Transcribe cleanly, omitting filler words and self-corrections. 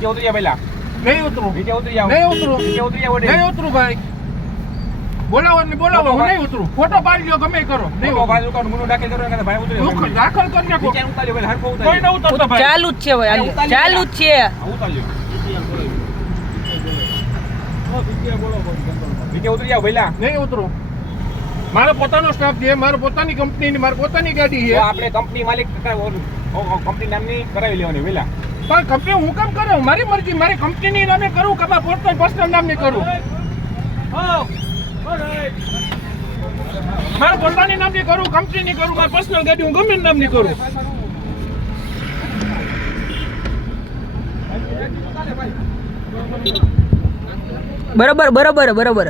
નીચે ઉતરી જા પહેલા. નહીં ઉતરું. નીચે ઉતરી જાઓ. નહીં ઉતરું. નીચે ઉતરી જાઓ. નહીં ઉતરું ભાઈ. બોલાવો ને બોલાવો, હું નહીં ઉતરું. ફોટો પાડી લ્યો ગમે કરો. નહીં ફોટો પાડી લો, ગુનો દાખલ કરો કે ભાઈ ઉતરી જાઓ. દાખલ કરી નાખો. નીચે ઉતાર્યો પહેલા હરખો ઉતાર્યો. કોઈ ન ઉતરતો ભાઈ. ચાલુ જ છે ભાઈ, હાલ્યો. ચાલુ જ છે. ઉતાર્યો. નીચે ઉતરી જાઓ પહેલા. નહીં ઉતરું. મારો પોતાનો સ્ટાફ છે, મારો પોતાની કંપની ની, મારી પોતાની ગાડી છે. તો આપણે કંપની માલિક કંપની નામની કરાવી લેવાની પહેલા. પણ કંપની હું કામ કરું? મારી મરજી. મારી કંપનીની નામે કરું કે મારા પોતાની પર્સનલ નામે કરું? મારા પોતાની નામની કરું, કંપનીની કરું, મારી પર્સનલ ગાડી હું ગમે નામની કરું. બરોબર બરોબર બરોબર.